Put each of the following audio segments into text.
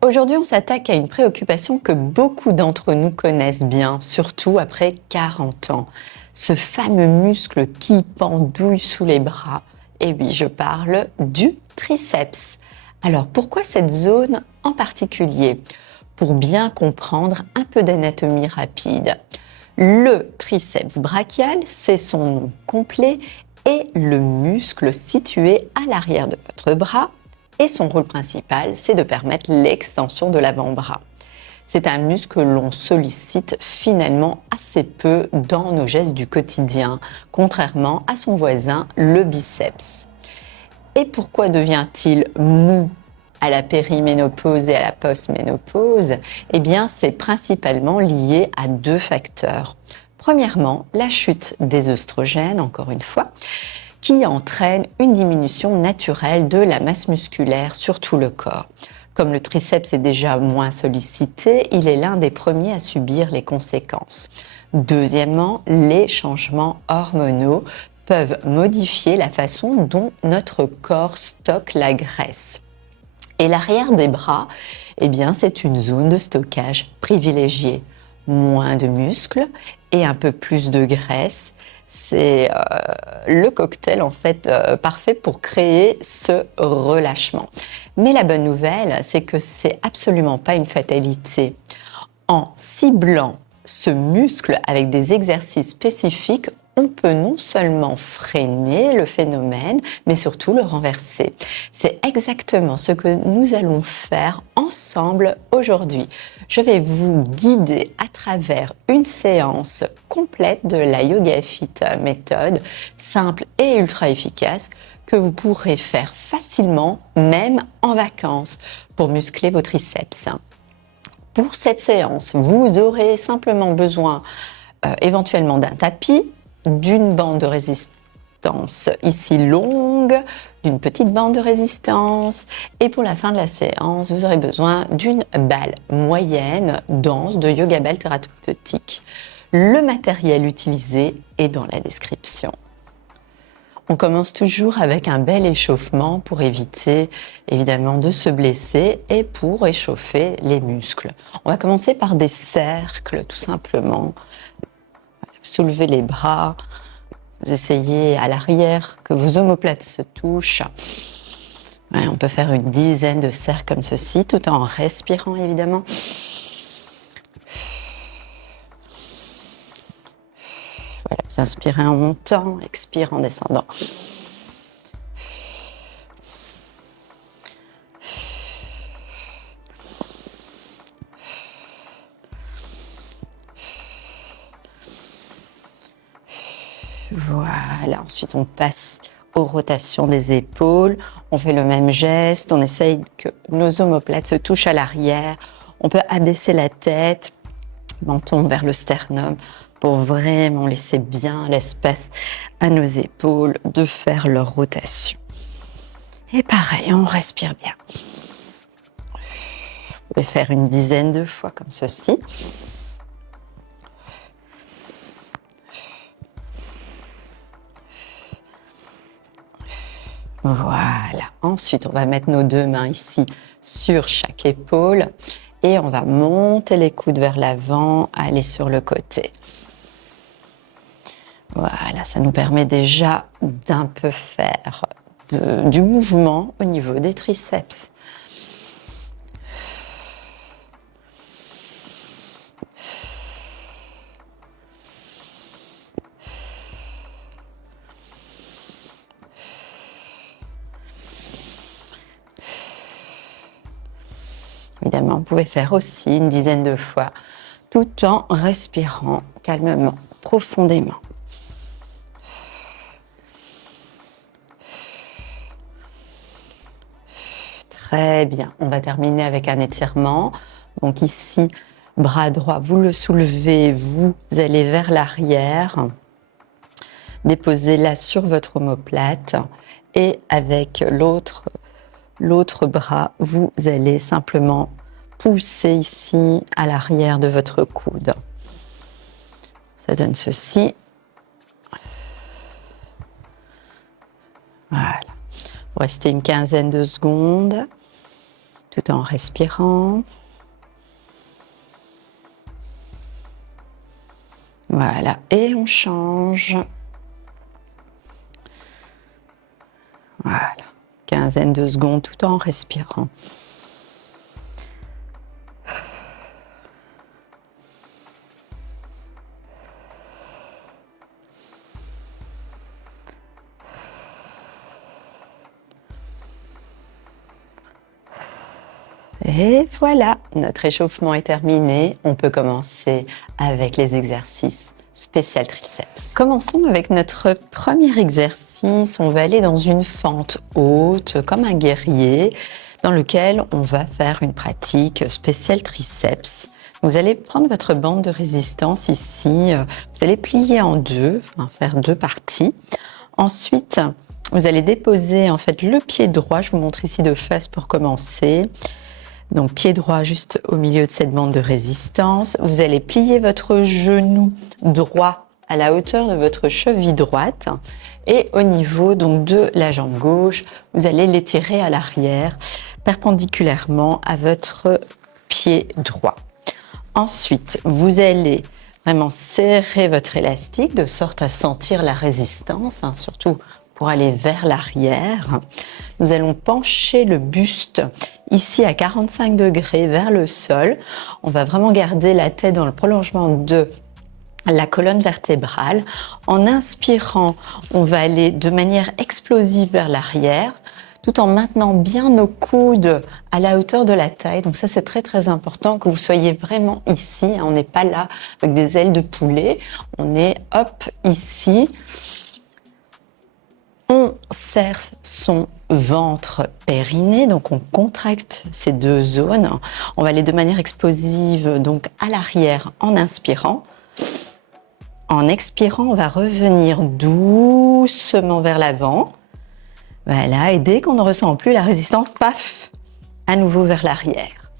Aujourd'hui, on s'attaque à une préoccupation que beaucoup d'entre nous connaissent bien, surtout après 40 ans. Ce fameux muscle qui pendouille sous les bras. Et oui, je parle du triceps. Alors, pourquoi cette zone en particulier? Pour bien comprendre un peu d'anatomie rapide. Le triceps brachial, c'est son nom complet, est le muscle situé à l'arrière de votre bras et son rôle principal, c'est de permettre l'extension de l'avant-bras. C'est un muscle que l'on sollicite finalement assez peu dans nos gestes du quotidien, contrairement à son voisin, le biceps. Et pourquoi devient-il mou à la périménopause et à la postménopause? Eh bien, c'est principalement lié à deux facteurs. Premièrement, la chute des œstrogènes, encore une fois, qui entraîne une diminution naturelle de la masse musculaire sur tout le corps. Comme le triceps est déjà moins sollicité, il est l'un des premiers à subir les conséquences. Deuxièmement, les changements hormonaux peuvent modifier la façon dont notre corps stocke la graisse. Et l'arrière des bras, eh bien, c'est une zone de stockage privilégiée. Moins de muscles et un peu plus de graisse. C'est le cocktail en fait parfait pour créer ce relâchement. Mais la bonne nouvelle, c'est que c'est absolument pas une fatalité. En ciblant ce muscle avec des exercices spécifiques, on peut non seulement freiner le phénomène, mais surtout le renverser. C'est exactement ce que nous allons faire ensemble aujourd'hui. Je vais vous guider à travers une séance complète de la Yoga Fit méthode, simple et ultra efficace, que vous pourrez faire facilement, même en vacances, pour muscler vos triceps. Pour cette séance, vous aurez simplement besoin éventuellement d'un tapis, d'une bande de résistance ici longue, d'une petite bande de résistance. Et pour la fin de la séance, vous aurez besoin d'une balle moyenne dense de yoga ball thérapeutique. Le matériel utilisé est dans la description. On commence toujours avec un bel échauffement pour éviter évidemment de se blesser et pour échauffer les muscles. On va commencer par des cercles tout simplement. Soulevez les bras, vous essayez à l'arrière que vos omoplates se touchent. Voilà, on peut faire une dizaine de cercles comme ceci tout en respirant évidemment. Voilà, vous inspirez en montant, expirez en descendant. Voilà, ensuite on passe aux rotations des épaules. On fait le même geste, on essaye que nos omoplates se touchent à l'arrière. On peut abaisser la tête, menton vers le sternum, pour vraiment laisser bien l'espace à nos épaules de faire leur rotation. Et pareil, on respire bien. Vous pouvez faire une dizaine de fois comme ceci. Voilà. Ensuite, on va mettre nos deux mains ici sur chaque épaule et on va monter les coudes vers l'avant, aller sur le côté. Voilà, ça nous permet déjà d'un peu faire du mouvement au niveau des triceps. Évidemment, vous pouvez faire aussi une dizaine de fois, tout en respirant calmement, profondément. Très bien, on va terminer avec un étirement. Donc ici, bras droit, vous le soulevez, vous allez vers l'arrière. Déposez-la sur votre omoplate et avec l'autre bras, vous allez simplement pousser ici à l'arrière de votre coude. Ça donne ceci. Voilà. Restez une quinzaine de secondes. tout en respirant. Voilà, et on change. Voilà, quinzaine de secondes tout en respirant. Et voilà, notre échauffement est terminé. On peut commencer avec les exercices spécial triceps. Commençons avec notre premier exercice. On va aller dans une fente haute, comme un guerrier, dans lequel on va faire une pratique spéciale triceps. Vous allez prendre votre bande de résistance ici. Vous allez plier en deux, enfin faire deux parties. Ensuite, vous allez déposer en fait le pied droit. Je vous montre ici de face pour commencer. Donc, pied droit juste au milieu de cette bande de résistance. Vous allez plier votre genou droit à la hauteur de votre cheville droite. Et au niveau donc de la jambe gauche, vous allez l'étirer à l'arrière, perpendiculairement à votre pied droit. Ensuite, vous allez vraiment serrer votre élastique de sorte à sentir la résistance, surtout pour aller vers l'arrière. Nous allons pencher le buste ici à 45 degrés vers le sol. On va vraiment garder la tête dans le prolongement de la colonne vertébrale. En inspirant, on va aller de manière explosive vers l'arrière, tout en maintenant bien nos coudes à la hauteur de la taille. Donc ça, c'est très très important que vous soyez vraiment ici. On n'est pas là avec des ailes de poulet. On est hop ici. On serre son ventre périnée, donc on contracte ces deux zones. On va aller de manière explosive donc à l'arrière en inspirant. En expirant, on va revenir doucement vers l'avant. Voilà, et dès qu'on ne ressent plus la résistance, paf, à nouveau vers l'arrière.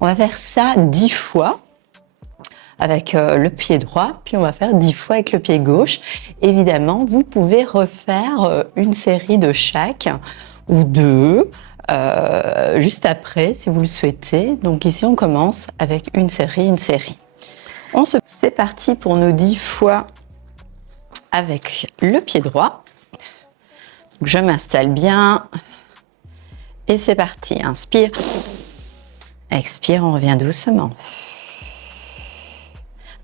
On va faire ça 10 fois avec le pied droit, puis on va faire 10 fois avec le pied gauche. Évidemment, vous pouvez refaire une série de chaque ou deux juste après si vous le souhaitez. Donc ici, on commence avec une série. C'est parti pour nos 10 fois avec le pied droit. Donc, je m'installe bien et c'est parti. Inspire, expire, on revient doucement.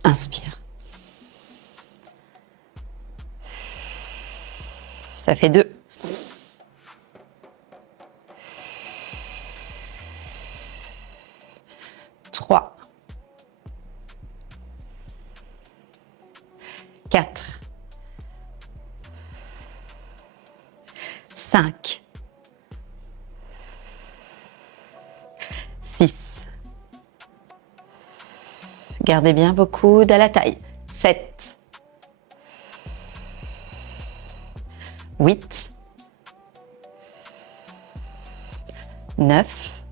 Inspire. Ça fait 2. 3. 4. 5. 6. Gardez bien vos coudes à la taille. 7. 8. 9.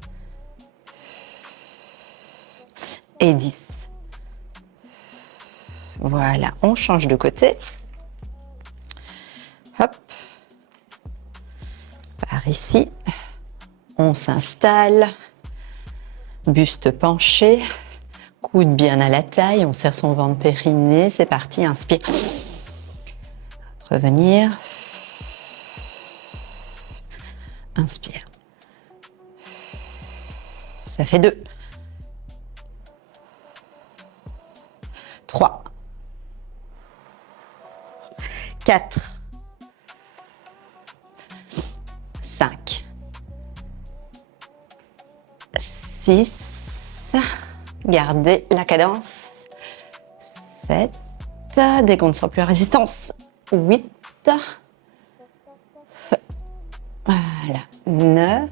Et 10. Voilà, on change de côté. Hop. Par ici. On s'installe. Buste penché. Coude bien à la taille. On serre son ventre périnée. C'est parti, inspire. Revenir. Inspire. Ça fait 2. 3. 4. 5. 6. Gardez la cadence. 7. Dès qu'on ne sent plus la résistance. 8. Voilà. 9.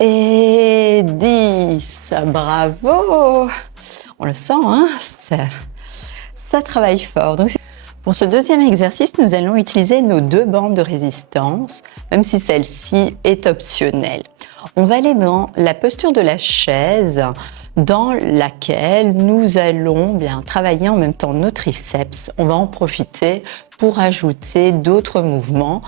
Et 10. Bravo. On le sent, hein, ça travaille fort. Donc, pour ce deuxième exercice, nous allons utiliser nos 2 bandes de résistance, même si celle-ci est optionnelle. On va aller dans la posture de la chaise, dans laquelle nous allons bien travailler en même temps nos triceps. On va en profiter pour ajouter d'autres mouvements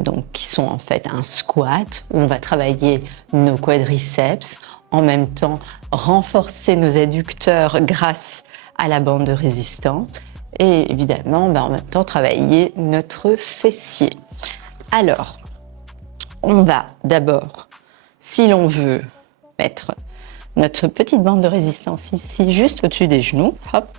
donc qui sont en fait un squat, où on va travailler nos quadriceps, en même temps renforcer nos adducteurs grâce à la bande de résistance, et évidemment, en même temps travailler notre fessier. Alors, on va d'abord, si l'on veut, mettre notre petite bande de résistance ici, juste au-dessus des genoux. Hop.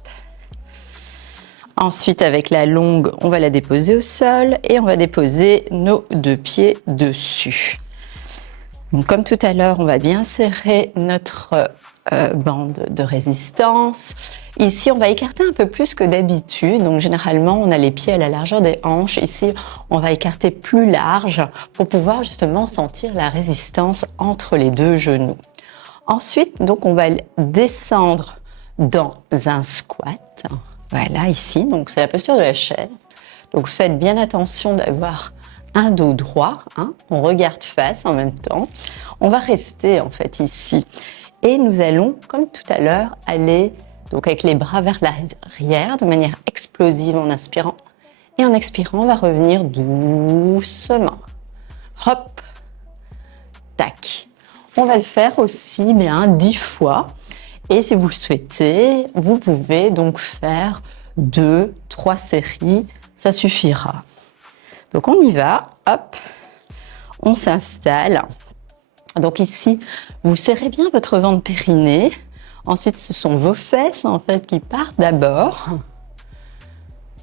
Ensuite, avec la longue, on va la déposer au sol et on va déposer nos deux pieds dessus. Donc, comme tout à l'heure, on va bien serrer notre bande de résistance. Ici, on va écarter un peu plus que d'habitude. Donc, généralement, on a les pieds à la largeur des hanches. Ici, on va écarter plus large pour pouvoir justement sentir la résistance entre les deux genoux. Ensuite, donc, on va descendre dans un squat. Voilà, ici. Donc, c'est la posture de la chaise. Donc, faites bien attention d'avoir un dos droit. On regarde face en même temps. On va rester en fait ici. Et nous allons, comme tout à l'heure, aller donc avec les bras vers l'arrière de manière explosive en inspirant. Et en expirant, on va revenir doucement. Hop, tac. On va le faire aussi bien 10 fois. Et si vous le souhaitez, vous pouvez donc faire 2, 3 séries. Ça suffira. Donc on y va. Hop, on s'installe. Donc ici, vous serrez bien votre ventre périnée. Ensuite, ce sont vos fesses en fait qui partent d'abord.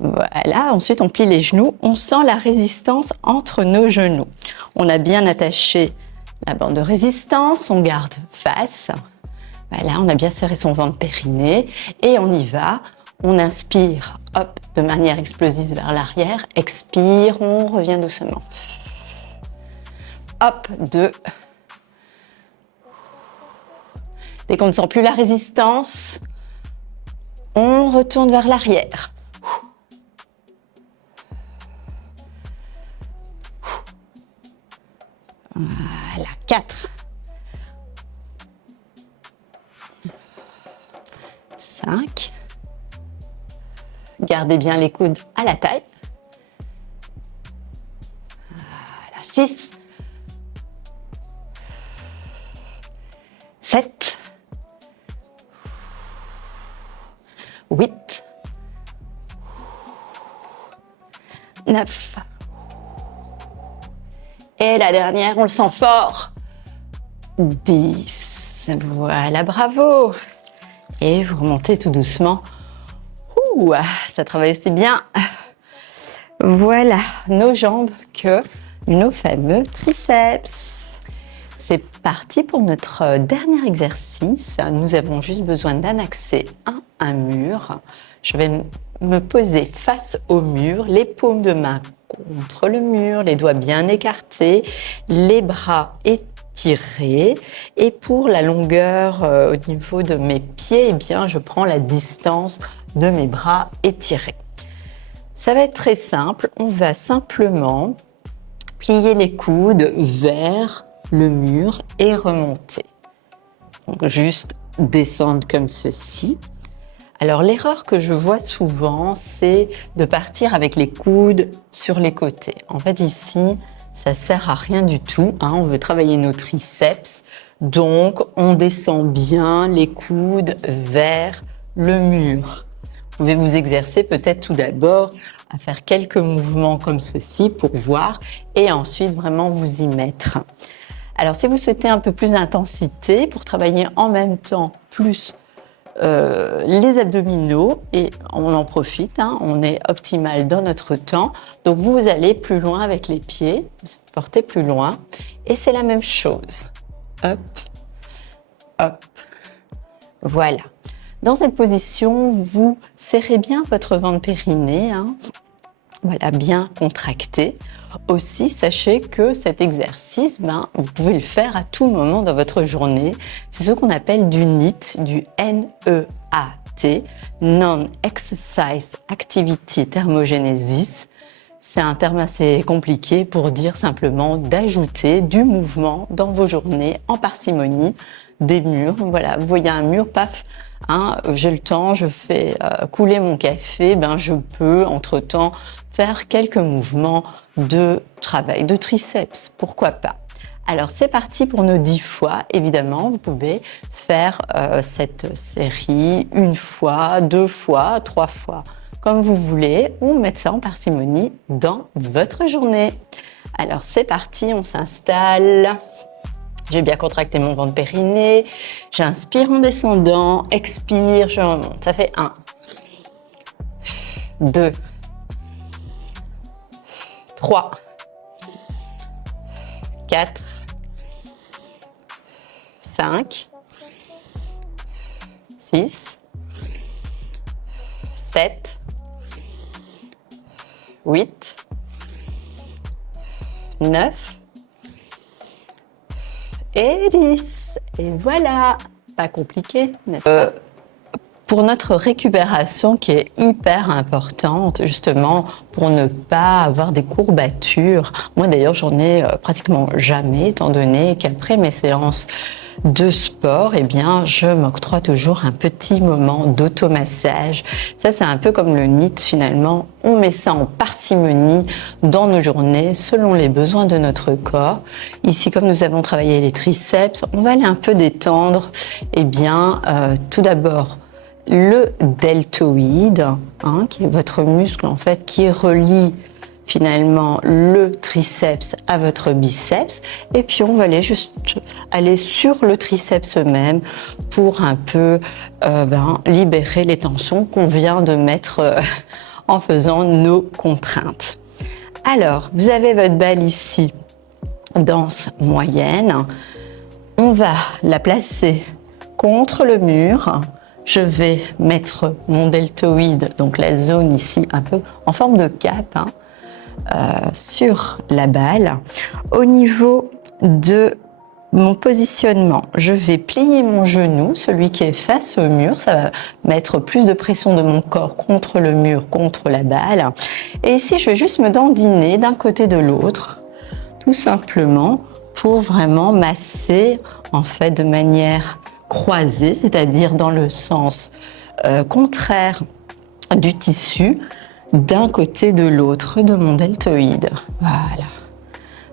Voilà. Ensuite, on plie les genoux. On sent la résistance entre nos genoux. On a bien attaché la bande de résistance. On garde face. Voilà. On a bien serré son ventre périnée et on y va. On inspire, hop, de manière explosive vers l'arrière. Expire, on revient doucement. Hop, 2. Dès qu'on ne sent plus la résistance, on retourne vers l'arrière. Voilà, 4. 5. Gardez bien les coudes à la taille. Voilà, 6. 7. 8. 9. Et la dernière, on le sent fort. 10. Voilà, bravo. Et vous remontez tout doucement. Ouh, ça travaille aussi bien. Voilà, nos jambes que nos fameux triceps. C'est parti pour notre dernier exercice. Nous avons juste besoin d'un accès à un mur. Je vais me poser face au mur, les paumes de main contre le mur, les doigts bien écartés, les bras étirés. Et pour la longueur au niveau de mes pieds, eh bien, je prends la distance de mes bras étirés. Ça va être très simple. On va simplement plier les coudes vers le mur et remonter. Donc juste descendre comme ceci. Alors l'erreur que je vois souvent, c'est de partir avec les coudes sur les côtés. En fait ici, ça sert à rien du tout. On veut travailler nos triceps, donc on descend bien les coudes vers le mur. Vous pouvez vous exercer peut-être tout d'abord à faire quelques mouvements comme ceci pour voir et ensuite vraiment vous y mettre. Alors si vous souhaitez un peu plus d'intensité pour travailler en même temps plus les abdominaux, et on en profite, on est optimal dans notre temps, donc vous allez plus loin avec les pieds, vous portez plus loin et c'est la même chose. Hop, hop, voilà. Dans cette position, vous serrez bien votre ventre périnée, voilà, bien contracté. Aussi, sachez que cet exercice, vous pouvez le faire à tout moment dans votre journée. C'est ce qu'on appelle du NEAT, du N-E-A-T, Non-Exercise Activity Thermogenesis. C'est un terme assez compliqué pour dire simplement d'ajouter du mouvement dans vos journées en parcimonie des murs. Voilà, vous voyez un mur, paf, hein, j'ai le temps, je fais couler mon café, ben je peux entre-temps faire quelques mouvements de travail de triceps, pourquoi pas. Alors c'est parti pour nos 10 fois. Évidemment, vous pouvez faire cette série 1 fois, 2 fois, 3 fois, comme vous voulez, ou mettre ça en parcimonie dans votre journée. Alors c'est parti, on s'installe. J'ai bien contracté mon ventre périnée. J'inspire en descendant, expire, je remonte. Ça fait 1, 2, 3, 4, 5, 6, 7, 8, 9 et 10. Et voilà, pas compliqué, n'est-ce pas? Pour notre récupération qui est hyper importante, justement, pour ne pas avoir des courbatures. Moi d'ailleurs, j'en ai pratiquement jamais, étant donné qu'après mes séances de sport, eh bien, je m'octroie toujours un petit moment d'automassage. Ça, c'est un peu comme le NEAT finalement. On met ça en parcimonie dans nos journées, selon les besoins de notre corps. Ici, comme nous avons travaillé les triceps, on va aller un peu détendre. Eh bien, tout d'abord, le deltoïde, hein, qui est votre muscle en fait, qui relie finalement le triceps à votre biceps, et puis on va aller juste aller sur le triceps même pour un peu libérer les tensions qu'on vient de mettre en faisant nos contraintes. Alors, vous avez votre balle ici, danse moyenne. On va la placer contre le mur. Je vais mettre mon deltoïde, donc la zone ici un peu en forme de cape, hein, sur la balle. Au niveau de mon positionnement, je vais plier mon genou, celui qui est face au mur. Ça va mettre plus de pression de mon corps contre le mur, contre la balle. Et ici, je vais juste me dandiner d'un côté de l'autre, tout simplement pour vraiment masser en fait de manière croisée, c'est-à-dire dans le sens contraire du tissu, d'un côté de l'autre de mon deltoïde. Voilà.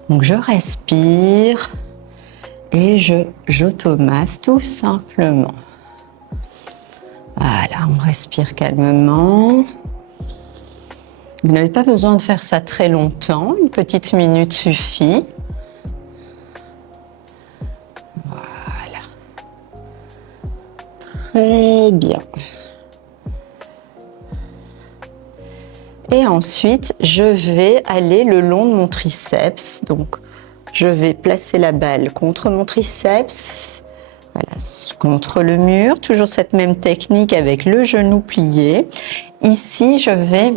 Donc je respire et j'automasse tout simplement. Voilà, on respire calmement. Vous n'avez pas besoin de faire ça très longtemps, une petite minute suffit. Voilà. Très bien. Et ensuite, je vais aller le long de mon triceps. Donc, je vais placer la balle contre mon triceps, voilà, contre le mur. Toujours cette même technique avec le genou plié. Ici, je vais,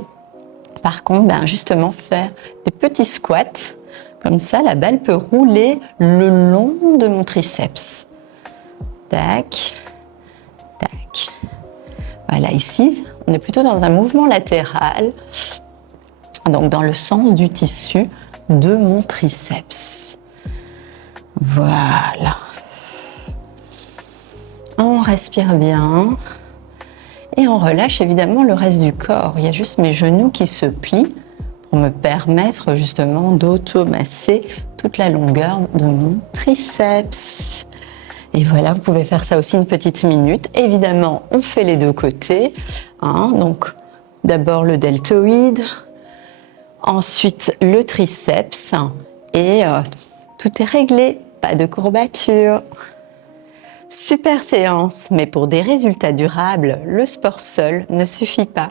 par contre, justement faire des petits squats. Comme ça, la balle peut rouler le long de mon triceps. Tac, tac. Voilà, ici, on est plutôt dans un mouvement latéral, donc dans le sens du tissu de mon triceps. Voilà. On respire bien et on relâche évidemment le reste du corps. Il y a juste mes genoux qui se plient pour me permettre justement d'automasser toute la longueur de mon triceps. Et voilà, vous pouvez faire ça aussi une petite minute. Évidemment, on fait les deux côtés, hein. Donc, d'abord le deltoïde, ensuite le triceps, et tout est réglé, pas de courbature. Super séance, mais pour des résultats durables, le sport seul ne suffit pas.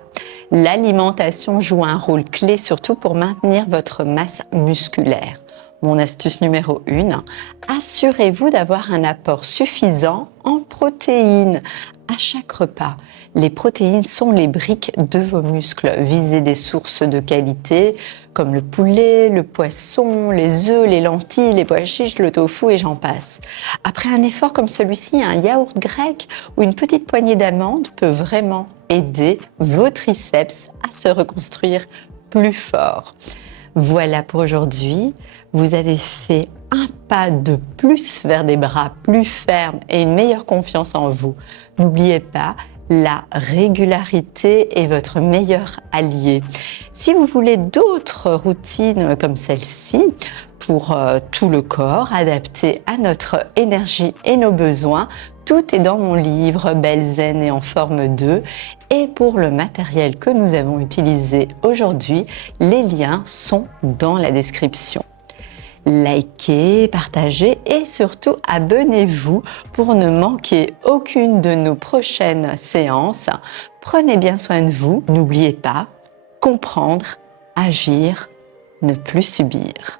L'alimentation joue un rôle clé, surtout pour maintenir votre masse musculaire. Mon astuce numéro 1, assurez-vous d'avoir un apport suffisant en protéines à chaque repas. Les protéines sont les briques de vos muscles. Visez des sources de qualité comme le poulet, le poisson, les œufs, les lentilles, les pois chiches, le tofu et j'en passe. Après un effort comme celui-ci, un yaourt grec ou une petite poignée d'amandes peut vraiment aider vos triceps à se reconstruire plus fort. Voilà pour aujourd'hui. Vous avez fait un pas de plus vers des bras plus fermes et une meilleure confiance en vous. N'oubliez pas, la régularité est votre meilleur allié. Si vous voulez d'autres routines comme celle-ci, pour tout le corps, adaptées à notre énergie et nos besoins, tout est dans mon livre Belle Zen et en forme 2. Et pour le matériel que nous avons utilisé aujourd'hui, les liens sont dans la description. Likez, partagez et surtout abonnez-vous pour ne manquer aucune de nos prochaines séances. Prenez bien soin de vous. N'oubliez pas, comprendre, agir, ne plus subir.